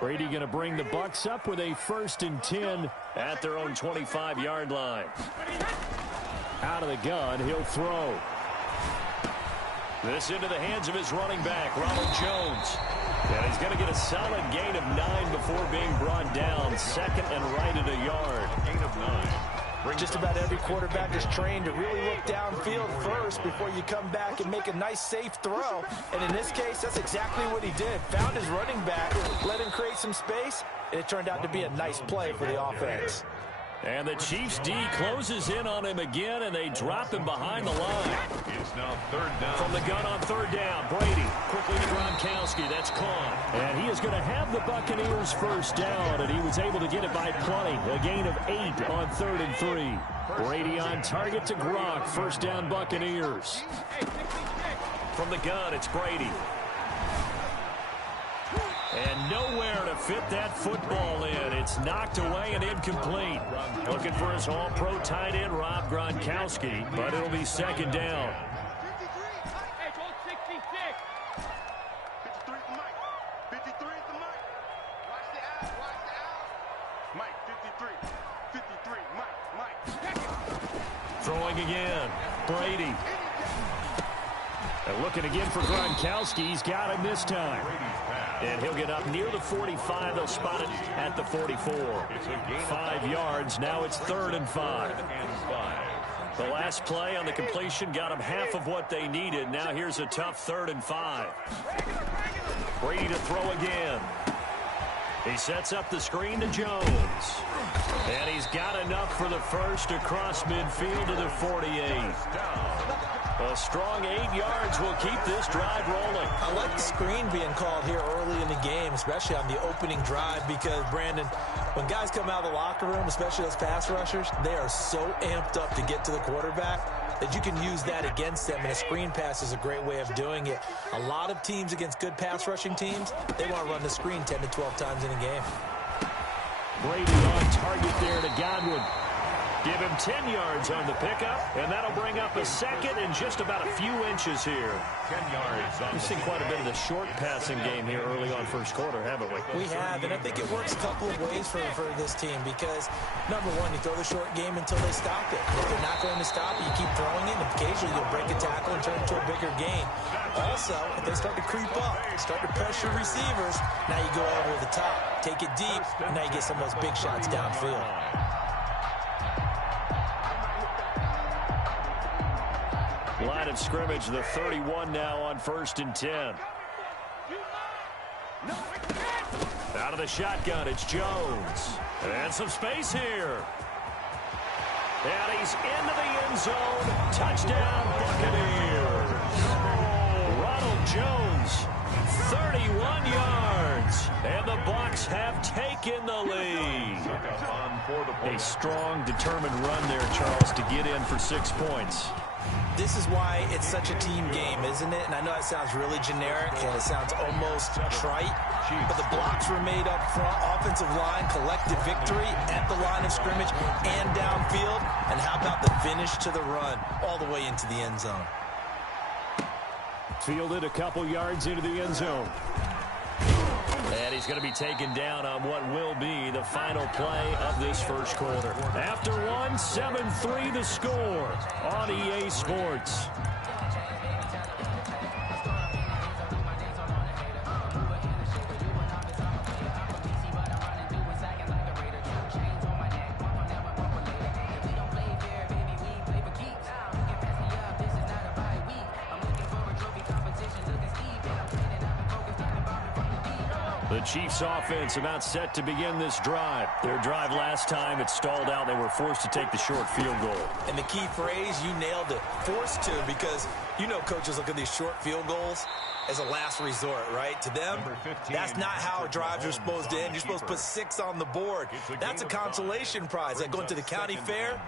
Brady going to bring the Bucs up with a 1st and 10 at their own 25-yard line. Out of the gun, he'll throw. This into the hands of his running back, Ronald Jones. And he's going to get a solid gain of 9 before being brought down. 2nd and right at a yard. Gain of 9. Just about every quarterback is trained to really look downfield first before you come back and make a nice, safe throw. And in this case, that's exactly what he did. Found his running back, let him create some space, and it turned out to be a nice play for the offense. And the Chiefs D closes in on him again, and they drop him behind the line. It's now 3rd down. From the gun on 3rd down, Brady quickly to Gronkowski. That's caught. And he is going to have the Buccaneers 1st down, and he was able to get it by plenty. A gain of 8 on 3rd and 3. Brady on target to Gronk. 1st down, Buccaneers. From the gun, it's Brady. And nowhere to fit that football in. It's knocked away and incomplete. Looking for his all-pro tight end, Rob Gronkowski, but it'll be 2nd down. 53 for Mike. 53 for Mike. Watch the out. Watch the out. Mike, 53. 53. Mike. Throwing again. Brady. And looking again for Gronkowski. He's got him this time. And he'll get up near the 45. They'll spot it at the 44. 5 yards. Now it's 3rd and 5. The last play on the completion got them half of what they needed. Now here's a tough 3rd and 5. Brady to throw again. He sets up the screen to Jones. And he's got enough for the first across midfield to the 48. A strong 8 yards will keep this drive rolling. I like the screen being called here early in the game, especially on the opening drive, because, Brandon, when guys come out of the locker room, especially those pass rushers, they are so amped up to get to the quarterback that you can use that against them, and a screen pass is a great way of doing it. A lot of teams against good pass rushing teams, they want to run the screen 10 to 12 times in a game. Brady on target there to Godwin. Give him 10 yards on the pickup, and that'll bring up a 2nd and just about a few inches here. 10 yards. We've seen quite a bit of the short passing game here early on 1st quarter, haven't we? We have, and I think it works a couple of ways for this team because, number one, you throw the short game until they stop it. If they're not going to stop it, you keep throwing it, and occasionally you'll break a tackle and turn it into a bigger gain. Also, if they start to creep up, start to pressure receivers, now you go over the top, take it deep, and now you get some of those big shots downfield. Line of scrimmage, the 31 now on 1st and 10. Out of the shotgun, it's Jones. And some space here. And he's into the end zone. Touchdown, Buccaneers. Ronald Jones, 31 yards. And the Bucs have taken the lead. A strong, determined run there, Charles, to get in for 6 points. This is why it's such a team game, isn't it? And I know it sounds really generic and it sounds almost trite, but the blocks were made up front, offensive line, collective victory at the line of scrimmage and downfield. And how about the finish to the run all the way into the end zone? Fielded a couple yards into the end zone. And he's going to be taken down on what will be the final play of this 1st quarter. After one, 7-3 the score on EA Sports. The Chiefs offense about set to begin this drive. Their drive last time, it stalled out. They were forced to take the short field goal. And the key phrase, you nailed it, forced to, because you know coaches look at these short field goals as a last resort, right? To them, that's not how drives are supposed to end. You're supposed to put 6 on the board. That's a consolation prize. Like going to the county fair,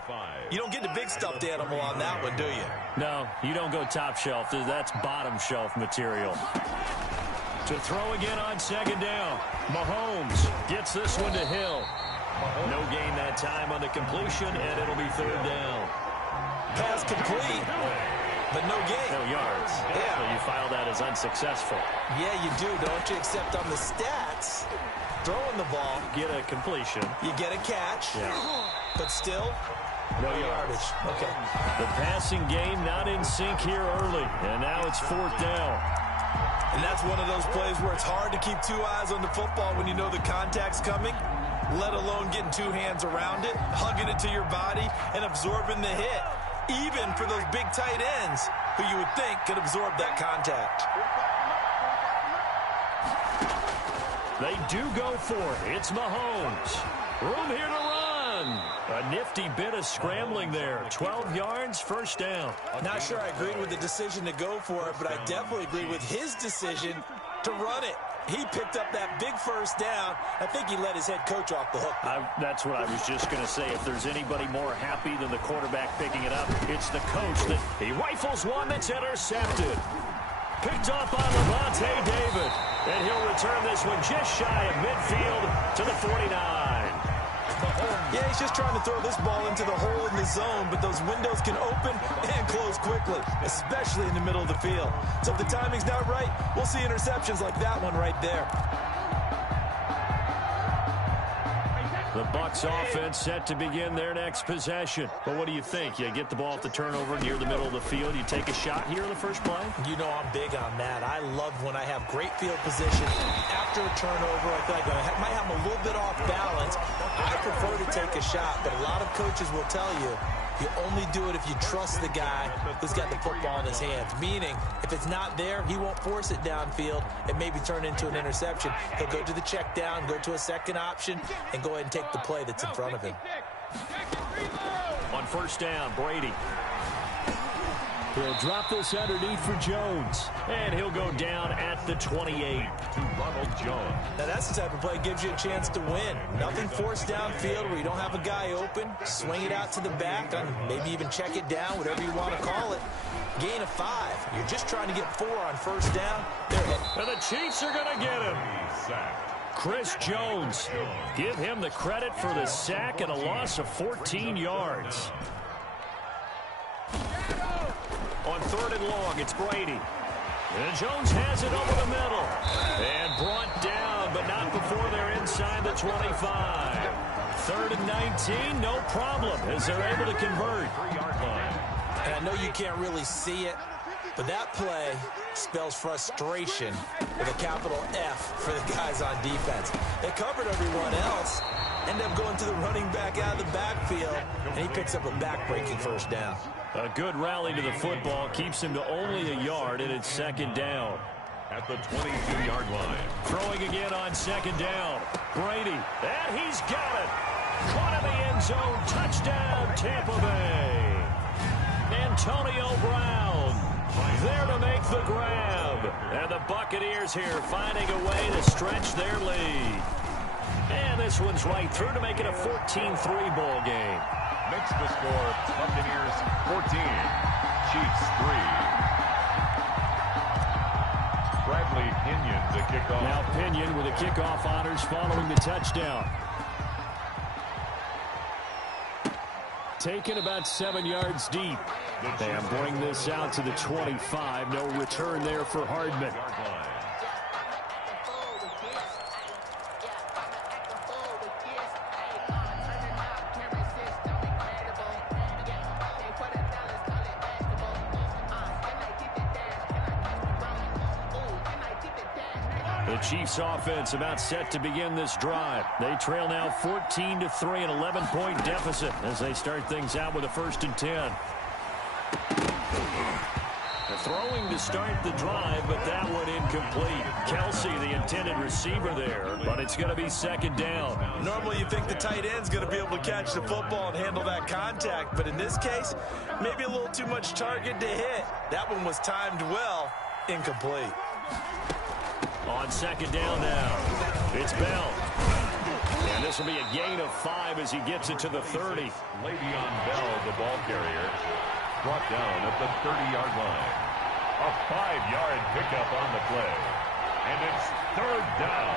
you don't get the big stuffed animal on that one, do you? No, you don't go top shelf. That's bottom shelf material. To throw again on 2nd down. Mahomes gets this one to Hill. No gain that time on the completion, and it'll be 3rd down. Pass complete. but no gain. No yards. Yeah. So you file that as unsuccessful. Yeah, you do, don't you? Except on the stats, throwing the ball, Get a completion. you get a catch, Yeah. but still, No no yards. yardage. Okay. The passing game not in sync here early, and now it's 4th down. And that's one of those plays where it's hard to keep two eyes on the football when you know the contact's coming, let alone getting two hands around it, hugging it to your body, and absorbing the hit, even for those big tight ends who you would think could absorb that contact. They do go for it. It's Mahomes. Room here to run. A nifty bit of scrambling there. 12 yards, 1st down. Not sure I agreed with the decision to go for it, but I definitely agree with his decision to run it. He picked up that big 1st down. I think he let his head coach off the hook. That's what I was just going to say. If there's anybody more happy than the quarterback picking it up, it's the coach. That he rifles one that's intercepted. Picked up by Lavonte David. And he'll return this one just shy of midfield to the 49. Yeah, he's just trying to throw this ball into the hole in the zone, but those windows can open and close quickly, especially in the middle of the field. So if the timing's not right, we'll see interceptions like that one right there. The Bucs offense set to begin their next possession. But what do you think? You get the ball at the turnover near the middle of the field. You take a shot here in the first play? You know I'm big on that. I love when I have great field position. After a turnover, I feel like I might have a little bit off balance. I prefer to take a shot, but a lot of coaches will tell you, you only do it if you trust the guy who's got the football in his hands. Meaning, if it's not there, he won't force it downfield and maybe turn into an interception. He'll go to the check down, go to a second option, and go ahead and take the play that's in front of him. On 1st down, Brady. He'll drop this underneath for Jones. And he'll go down at the 28. To Ronald Jones. Now, that's the type of play that gives you a chance to win. Nothing forced downfield where you don't have a guy open. Swing it out to the back, and maybe even check it down, whatever you want to call it. Gain of 5. You're just trying to get 4 on 1st down. They're hit. And the Chiefs are going to get him. Chris Jones. Give him the credit for the sack and a loss of 14 yards. On 3rd and long, it's Brady. And Jones has it over the middle. And brought down, but not before they're inside the 25. 3rd and 19, no problem, as they're able to convert. 3-yard line. And I know you can't really see it, but that play spells frustration with a capital F for the guys on defense. They covered everyone else, ended up going to the running back out of the backfield, and he picks up a back-breaking 1st down. A good rally to the football keeps him to only a yard, and it's 2nd down. At the 22-yard line. Throwing again on 2nd down. Brady, and he's got it. Caught in the end zone. Touchdown, Tampa Bay. Antonio Brown there to make the grab. And the Buccaneers here finding a way to stretch their lead. And this one's right through to make it a 14-3 ball game. Makes the score Buccaneers 14, Chiefs 3. Bradley Pinion to kick off. Now Pinion with the kickoff honors following the touchdown. Taken about 7 yards deep. And bring this out to the 25. No return there for Hardman. The Chiefs offense about set to begin this drive. They trail now 14-3, an 11-point deficit as they start things out with a 1st and 10. Throwing to start the drive, but that one incomplete. Kelsey, the intended receiver there, but it's going to be 2nd down. Normally you think the tight end's going to be able to catch the football and handle that contact, but in this case, maybe a little too much target to hit. That one was timed well, incomplete. On 2nd down now, it's Bell. And this will be a gain of 5 as he gets it to the 30. Le'Veon Bell, the ball carrier, brought down at the 30-yard line. A 5-yard pickup on the play. And it's 3rd down.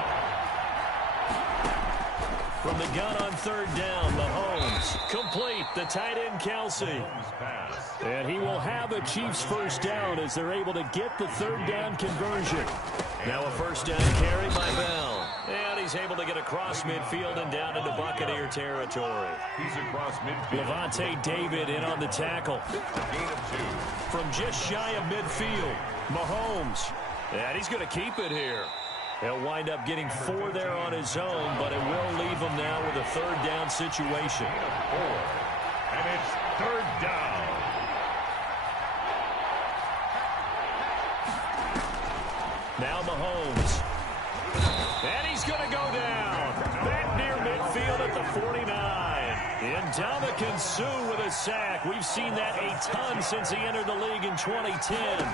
From the gun on third down, Mahomes. Complete, the tight end, Kelsey. And he will have a Chiefs first down as they're able to get the third down conversion. Now a first down carry by Bell. And he's able to get across midfield and down into Buccaneer territory. He's across midfield. Levante David in on the tackle. Gain of 2. From just shy of midfield, Mahomes. And he's going to keep it here. He'll wind up getting 4 there on his own, but it will leave him now with a third down situation. Gain of 4. And it's third down. Now Mahomes. And he's going to go down. Back near midfield at the 49. Ndamukong Suh with a sack. We've seen that a ton since he entered the league in 2010.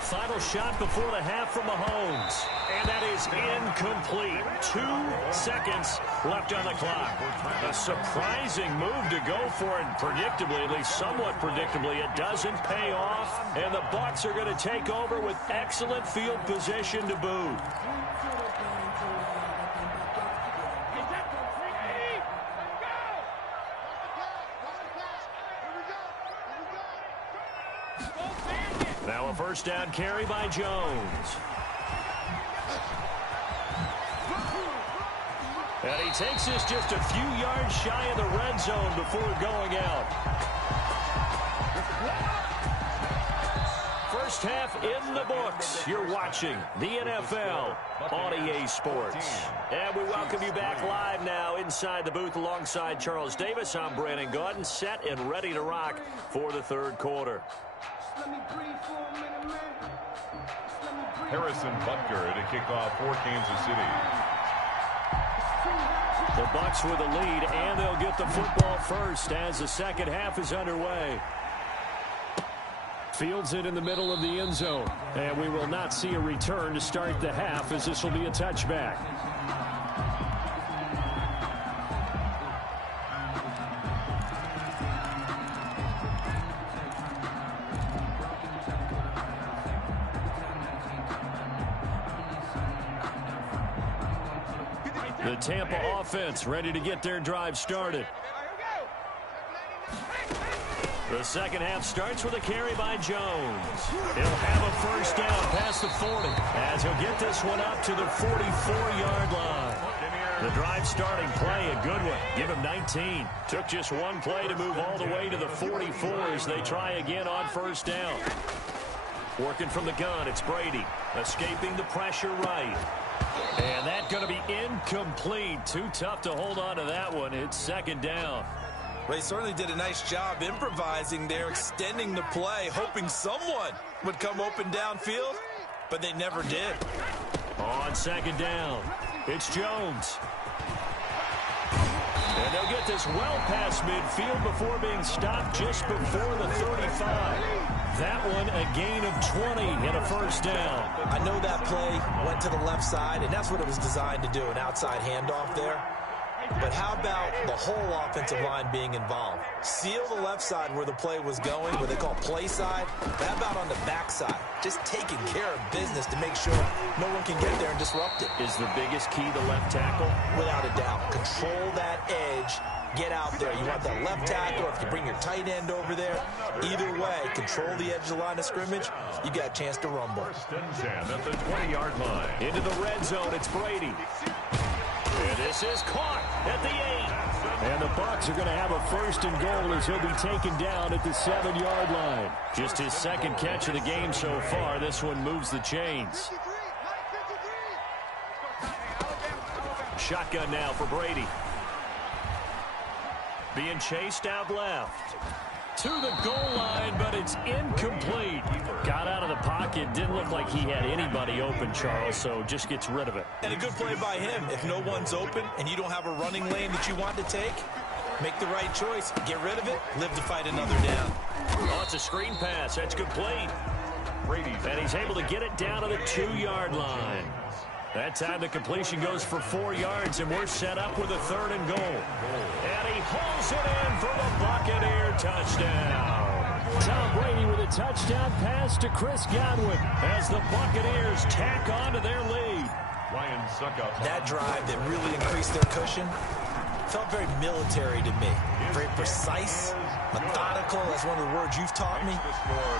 Final shot before the half from Mahomes. And that is incomplete. 2 seconds left on the clock. A surprising move to go for it. Predictably, at least somewhat predictably, it doesn't pay off. And the Bucs are going to take over with excellent field position to boot. Now a first down carry by Jones. And he takes this just a few yards shy of the red zone before going out. First half in the books. You're watching the NFL on EA Sports. And we welcome you back live now inside the booth alongside Charles Davis. I'm Brandon Gaudin, set and ready to rock for the third quarter. Harrison Butker to kick off for Kansas City. The Bucs with a lead, and they'll get the football first as the second half is underway. Fields it in the middle of the end zone, and we will not see a return to start the half as this will be a touchback. The Tampa offense ready to get their drive started. The second half starts with a carry by Jones. He'll have a first down past the 40 as he'll get this one up to the 44-yard line. The drive starting play, a good one. Give him 19. Took just one play to move all the way to the 44 as they try again on first down. Working from the gun, it's Brady. Escaping the pressure right. And that's going to be incomplete. Too tough to hold on to that one. It's second down. They certainly did a nice job improvising there, extending the play, hoping someone would come open downfield, but they never did. On second down, it's Jones. And they'll get this well past midfield before being stopped just before the 35. That one a gain of 20 and a first down. I know that play went to the left side, and that's what it was designed to do, an outside handoff there. But how about the whole offensive line being involved? Seal the left side where the play was going, what they call play side. How about on the back side? Just taking care of business to make sure no one can get there and disrupt it. Is the biggest key the left tackle? Without a doubt. Control that edge. Get out there. You want that left tackle, or if you bring your tight end over there. Either way, control the edge of the line of scrimmage. You got a chance to rumble. First and 10 at the 20-yard line. Into the red zone, it's Brady. And this is caught at the 8. And the Bucs are going to have a first and goal as he'll be taken down at the 7-yard line. Just his second catch of the game so far. This one moves the chains. Shotgun now for Brady. Being chased out left. To the goal line, but it's incomplete. Got out of the pocket. Didn't look like he had anybody open, Charles, so just gets rid of it. And a good play by him. If no one's open and you don't have a running lane that you want to take, make the right choice. Get rid of it. Live to fight another down. Oh, it's a screen pass. That's complete. And he's able to get it down to the 2-yard line. That time the completion goes for 4 yards, and we're set up with a third and goal. And he hauls it in for the Buccaneer touchdown. Tom Brady with a touchdown pass to Chris Godwin as the Buccaneers tack on to their lead. Ryan Suckup. That drive that really increased their cushion felt very military to me. Very precise, methodical. That's one of the words you've taught me.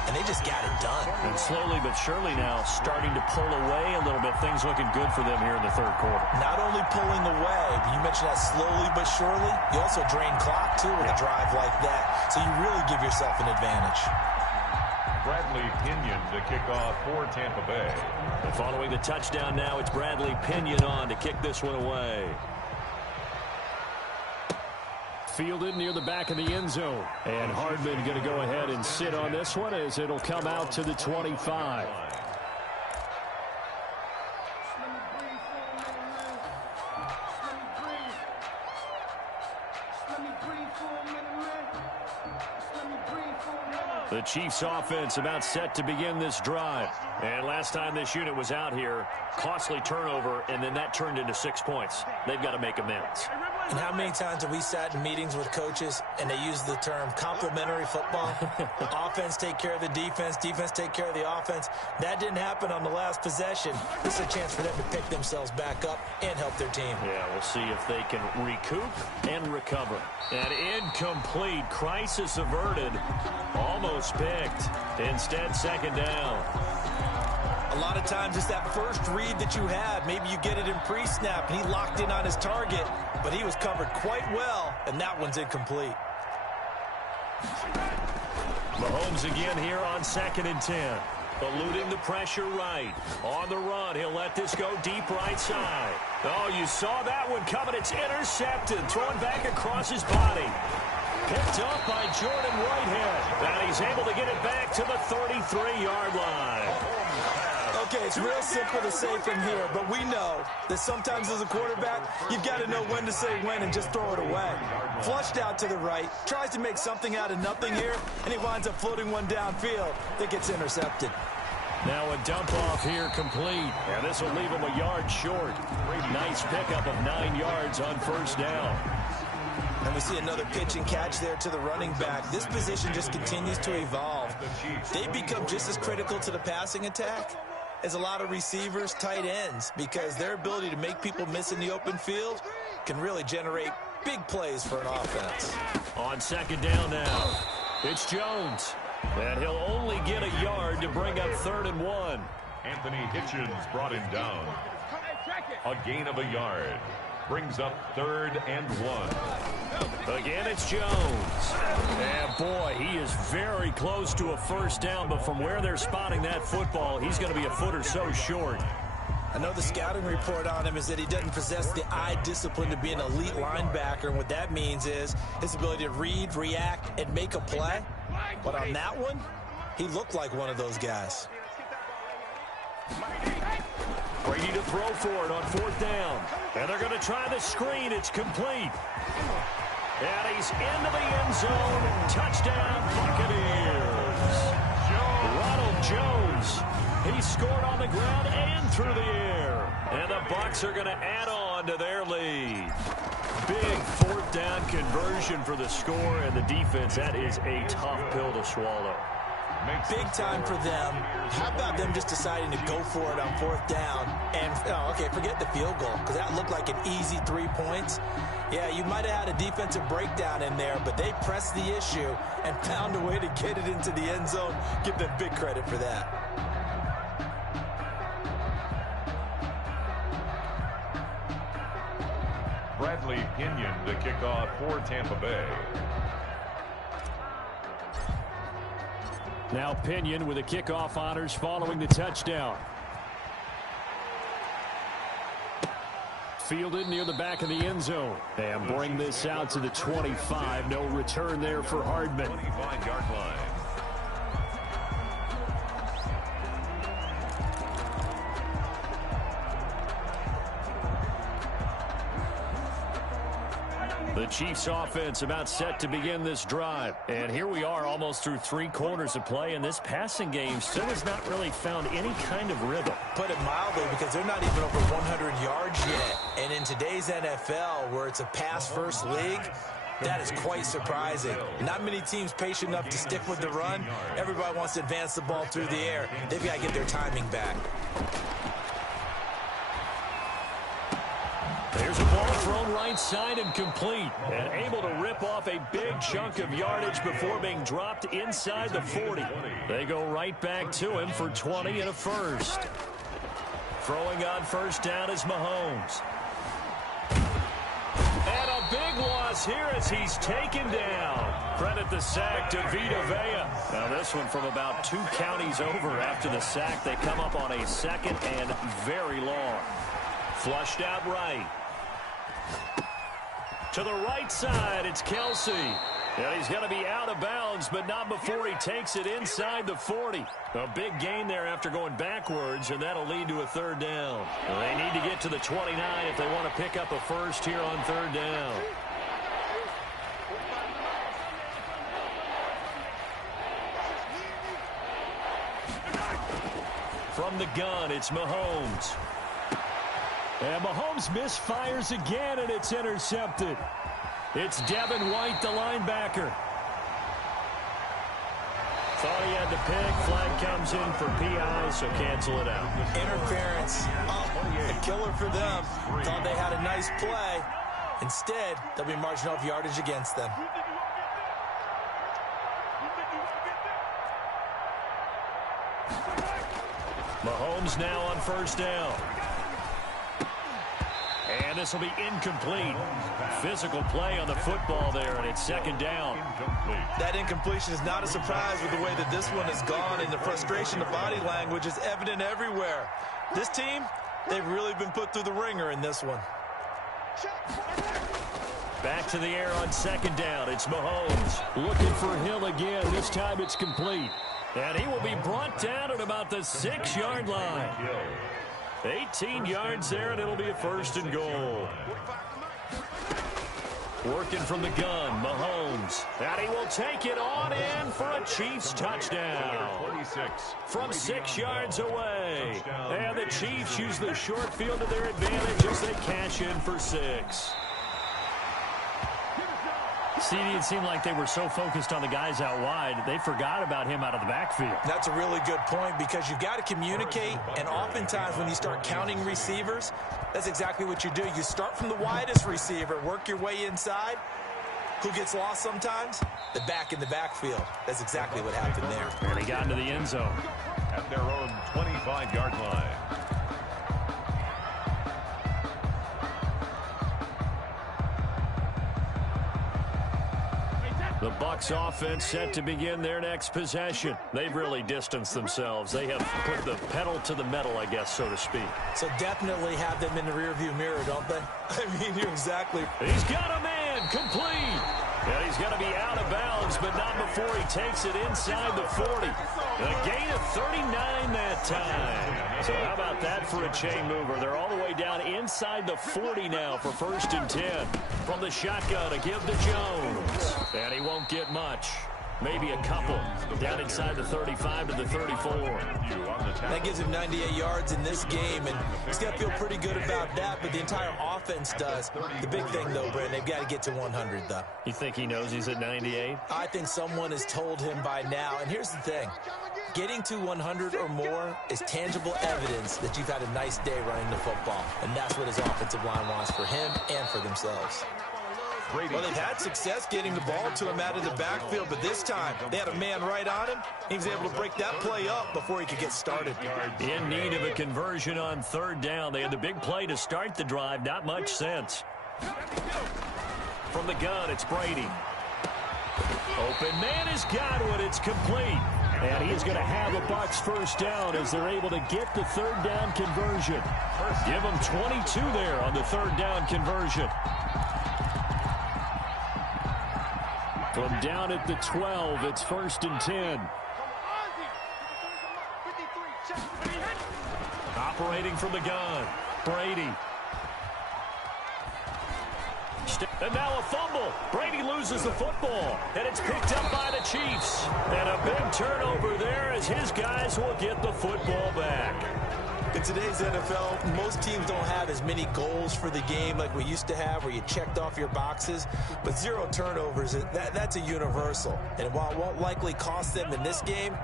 And they just got it done. And slowly but surely now starting to pull away a little bit. Things looking good for them here in the third quarter. Not only pulling away, but you mentioned that slowly but surely. You also drain clock, too, with a drive like that. So you really give yourself an advantage. Bradley Pinion to kick off for Tampa Bay. And following the touchdown now, it's Bradley Pinion on to kick this one away. Fielded near the back of the end zone. And Hardman going to go ahead and sit on this one as it'll come out to the 25. The Chiefs offense about set to begin this drive. And last time this unit was out here, costly turnover, and then that turned into 6 points. They've got to make amends. And how many times have we sat in meetings with coaches and they use the term complementary football? Offense take care of the defense, defense take care of the offense. That didn't happen on the last possession. This is a chance for them to pick themselves back up and help their team. Yeah, we'll see if they can recoup and recover. And incomplete. Crisis averted. Almost picked. Instead, second down. A lot of times it's that first read that you have. Maybe you get it in pre-snap and he locked in on his target, but he was covered quite well, and that one's incomplete. Mahomes again here on 2nd and 10. Eluding the pressure right. On the run, he'll let this go deep right side. Oh, you saw that one coming. It's intercepted. Thrown back across his body. Picked up by Jordan Whitehead. And he's able to get it back to the 33-yard line. Okay, it's real simple to say from here, but we know that sometimes as a quarterback, you've got to know when to say when and just throw it away. Flushed out to the right, tries to make something out of nothing here, and he winds up floating one downfield that gets intercepted. Now a dump off here complete, and this will leave him a yard short. Nice pickup of 9 yards on first down. And we see another pitch and catch there to the running back. This position just continues to evolve. They become just as critical to the passing attack as a lot of receivers, tight ends, because their ability to make people miss in the open field can really generate big plays for an offense. On second down now, it's Jones. And he'll only get a yard to bring up 3rd and 1. Anthony Hitchens brought him down. A gain of a yard. Brings up 3rd and 1. Again, it's Jones. And boy, he is very close to a first down, but from where they're spotting that football, he's going to be a foot or so short. I know the scouting report on him is that he doesn't possess the eye discipline to be an elite linebacker, and what that means is his ability to read, react, and make a play. But on that one, he looked like one of those guys. Brady to throw for it on 4th down. And they're going to try the screen. It's complete. And he's into the end zone. Touchdown, Buccaneers. Ronald Jones. He scored on the ground and through the air. And the Bucs are going to add on to their lead. Big 4th down conversion for the score, and the defense, that is a tough pill to swallow. Big time for them. How about them just deciding to go for it on 4th down? And, okay, forget the field goal, because that looked like an easy 3 points. Yeah, you might have had a defensive breakdown in there, but they pressed the issue and found a way to get it into the end zone. Give them big credit for that. Bradley Pinion to kick off for Tampa Bay. Now Pinion with the kickoff honors following the touchdown. Fielded near the back of the end zone. And bring this out to the 25. No return there for Hardman. 25-yard line. The Chiefs offense about set to begin this drive. And here we are almost through 3 quarters of play, and this passing game still has not really found any kind of rhythm. Put it mildly, because they're not even over 100 yards yet. And in today's NFL, where it's a pass-first league, that is quite surprising. Not many teams patient enough to stick with the run. Everybody wants to advance the ball through the air. They've got to get their timing back. There's a ball thrown right side and complete. And able to rip off a big chunk of yardage before being dropped inside the 40. They go right back to him for 20 and a first. Throwing on first down is Mahomes. And a big loss here as he's taken down. Credit the sack to Vita Vea. Now this one from about 2 counties over after the sack. They come up on a second and very long. Flushed out right. To the right side, it's Kelce. And he's going to be out of bounds, but not before he takes it inside the 40. A big gain there after going backwards, and that'll lead to a third down. They need to get to the 29 if they want to pick up a first here on third down. From the gun, it's Mahomes. And Mahomes misfires again, and it's intercepted. It's Devin White, the linebacker. Thought he had the pick. Flag comes in for PI, so cancel it out. Interference. A killer for them. Thought they had a nice play. Instead, they'll be marching off yardage against them. Mahomes now on first down. And this will be incomplete. Physical play on the football there, and it's second down. That incompletion is not a surprise with the way that this one has gone, and the frustration of body language is evident everywhere. This team, they've really been put through the ringer in this one. Back to the air on second down. It's Mahomes looking for Hill again. This time it's complete. And he will be brought down at about the 6-yard line. 18 yards there, and it'll be a first and goal. Working from the gun, Mahomes. And he will take it on in for a Chiefs touchdown. 26. From 6 yards away. And the Chiefs use the short field to their advantage as they cash in for 6. CD, it seemed like they were so focused on the guys out wide, they forgot about him out of the backfield. That's a really good point because you've got to communicate, and oftentimes when you start counting receivers, that's exactly what you do. You start from the widest receiver, work your way inside. Who gets lost sometimes? The back in the backfield. That's exactly what happened there. And he got into the end zone. At their own 25-yard line. The Bucs offense set to begin their next possession. They've really distanced themselves. They have put the pedal to the metal, I guess, so to speak. So definitely have them in the rearview mirror, don't they? I mean, you're exactly. He's got a man, complete. And he's going to be out of bounds, but not before he takes it inside the 40. A gain of 39 that time. So how about that for a chain mover? They're all the way down inside the 40 now for first and 10. From the shotgun to give to Jones. And he won't get much. Maybe a couple. Down inside the 35 to the 34. That gives him 98 yards in this game, and he's got to feel pretty good about that, but the entire offense does. The big thing, though, Brent, they've got to get to 100, though. You think he knows he's at 98? I think someone has told him by now, and here's the thing. Getting to 100 or more is tangible evidence that you've had a nice day running the football, and that's what his offensive line wants for him and for themselves. Well, they've had success getting the ball to him out of the backfield, but this time they had a man right on him. He was able to break that play up before he could get started. In need of a conversion on third down. They had the big play to start the drive. Not much sense. From the gun, it's Brady. Open man is Godwin. It's complete. And he's going to have a Bucs first down as they're able to get the third down conversion. Give them 22 there on the third down conversion. From down at the 12, it's first and 10. Operating from the gun, Brady. And now a fumble. Brady loses the football, and it's picked up by the Chiefs. And a big turnover there as his guys will get the football back. In today's NFL, most teams don't have as many goals for the game like we used to have where you checked off your boxes. But 0 turnovers, that's a universal. And while it won't likely cost them in this game,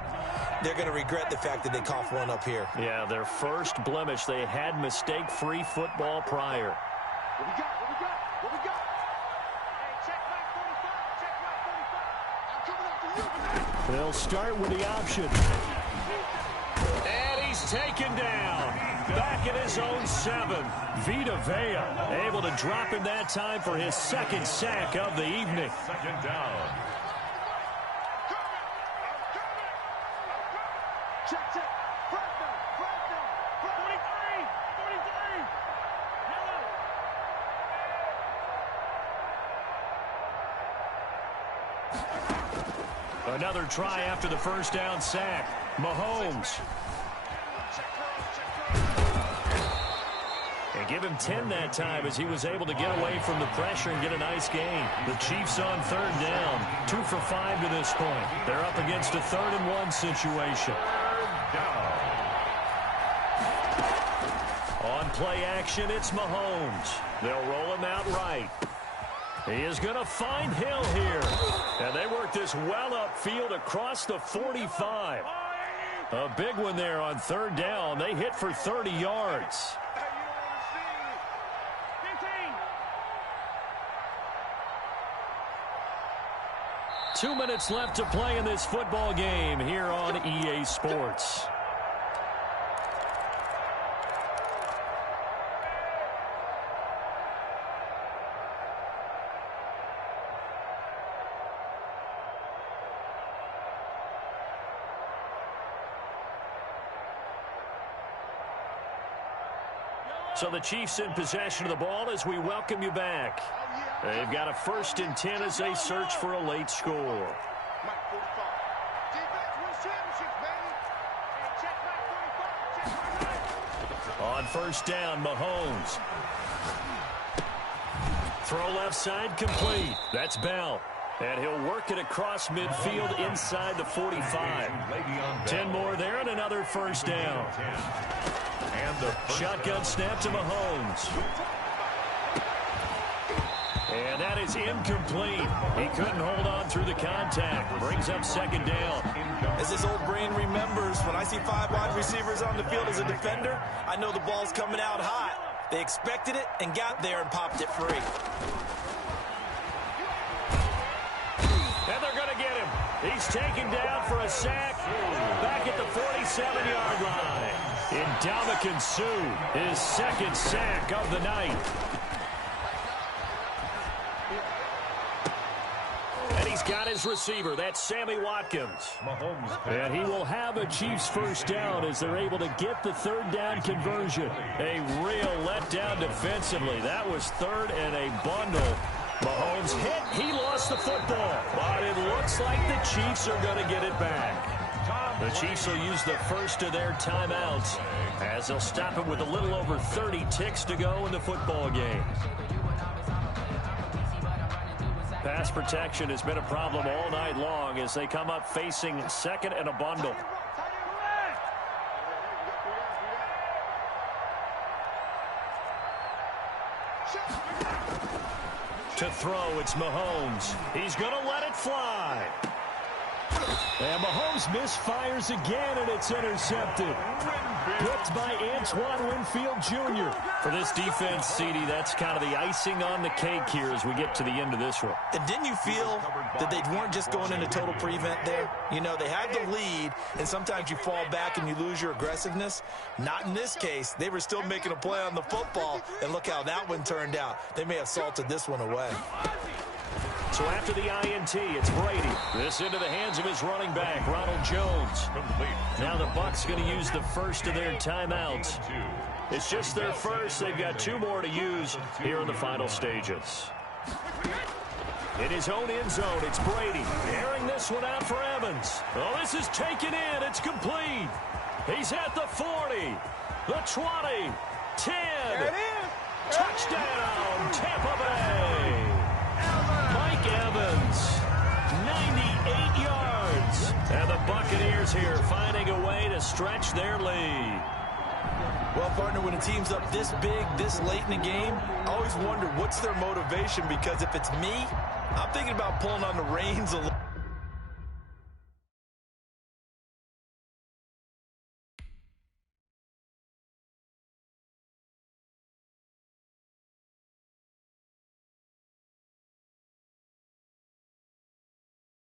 they're going to regret the fact that they coughed one up here. Yeah, their first blemish. They had mistake-free football prior. What we got? What we got? What we got? Hey, check back 45. Check back 45. I'm coming after you. They'll start with the option. And he's taken down. Back in his own 7. Vita Vea able to drop him that time for his second sack of the evening. Second down. Check, check. Front down. 43. 43. Hello. Another try after the first down sack. Mahomes. And give him 10 that time as he was able to get away from the pressure and get a nice gain. The Chiefs on third down. 2 for 5 to this point. They're up against a 3rd and 1 situation. On play action, it's Mahomes. They'll roll him out right. He is going to find Hill here. And they work this well upfield across the 45. A big one there on third down. They hit for 30 yards. 2 minutes left to play in this football game here on EA Sports. So the Chiefs in possession of the ball as we welcome you back. They've got a 1st and 10 as they search for a late score. On first down, Mahomes. Throw left side complete. That's Bell. And he'll work it across midfield inside the 45. 10 more there and another first down. Shotgun snap to Mahomes. And that is incomplete. He couldn't hold on through the contact. Brings up second down. As his old brain remembers, when I see 5 wide receivers on the field as a defender, I know the ball's coming out hot. They expected it and got there and popped it free. And they're going to get him. He's taken down for a sack back at the 47-yard line. Ndamukong Suh, his second sack of the night. And he's got his receiver. That's Sammy Watkins. And he will have a Chiefs first down as they're able to get the third down conversion. A real letdown defensively. That was 3rd and a bundle. Mahomes hit. He lost the football. But it looks like the Chiefs are going to get it back. The Chiefs will use the first of their timeouts as they'll stop it with a little over 30 ticks to go in the football game. Pass protection has been a problem all night long as they come up facing 2nd and a bundle. To throw, it's Mahomes. He's going to let it fly. And Mahomes misfires again, and it's intercepted. Picked by Antoine Winfield Jr. For this defense, CD, that's kind of the icing on the cake here as we get to the end of this one. And didn't you feel that they weren't just going into total prevent there? You know, they had the lead, and sometimes you fall back and you lose your aggressiveness. Not in this case. They were still making a play on the football, and look how that one turned out. They may have salted this one away. So after the INT, it's Brady. This into the hands of his running back, Ronald Jones. Now the Bucs going to use the first of their timeouts. It's just their first. They've got 2 more to use here in the final stages. In his own end zone, it's Brady. Airing this one out for Evans. Oh, this is taken in. It's complete. He's at the 40, the 20, 10. Touchdown, Tampa Bay. Mike Evans, 98 yards. And the Buccaneers here finding a way to stretch their lead. Well, partner, when a team's up this big, this late in the game, I always wonder what's their motivation, because if it's me, I'm thinking about pulling on the reins a little.